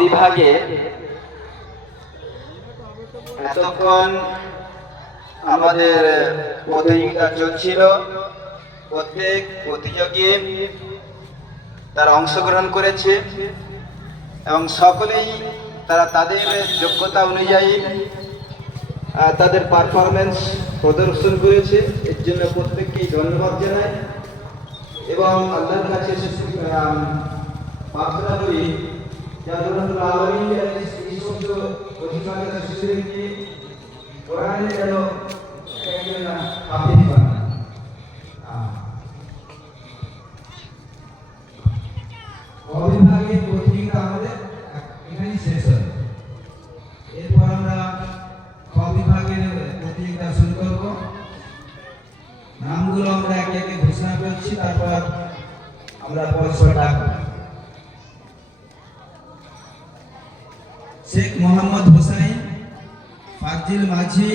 বিভাগে এতক্ষণ আমাদের প্রতিযোগিতা চলছিল। প্রত্যেক প্রতিযোগী তারা অংশগ্রহণ করেছে এবং সকলেই তারা তাদের যোগ্যতা অনুযায়ী তাদের পারফরমেন্স প্রদর্শন করেছে। এর জন্য প্রত্যেককেই ধন্যবাদ জানাই এবং আল্লাহর কাছে প্রার্থনা করি যেন অবিভাগের প্রতিযোগিতা আমাদের এখানেই শেষ হয়। এরপর আমরা বিভাগের প্রতিযোগিতা শুরু করব। নামগুলো আমরা একে একে ঘোষণা করছি, তারপর আমরা পরস্পর ডাকব। শেখ মোহাম্মদ হোসাইন, ফাজিল মাঝি,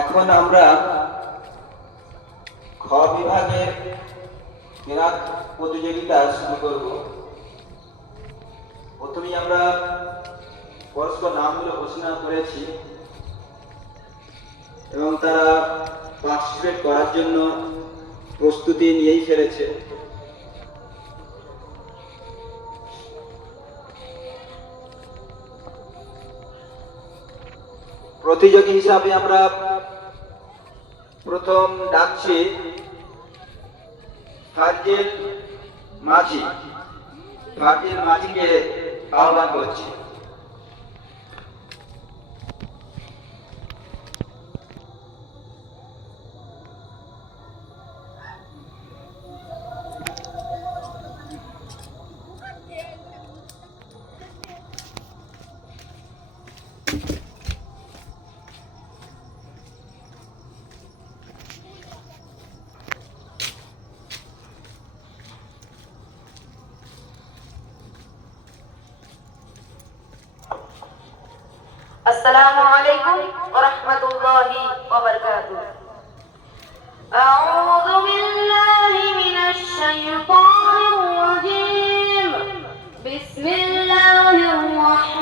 এখন আমরা খ বিভাগের কেরাত প্রতিযোগিতা শুরু করব। প্রথমেই আমরা পরস্পর নামগুলো ঘোষণা করেছি এবং তারা পার্টিসিপেট করার জন্য প্রস্তুতি নিয়েই ফেলেছে। প্রতিযোগী হিসাবে আমরা প্রথম ডাকছি ফাজিল মাঝি। ফাজিল মাঝিকে আহ্বান করছি। السلام عليكم ورحمة الله وبركاته. أعوذ بالله من الشيطان الرجيم. بسم الله الرحمن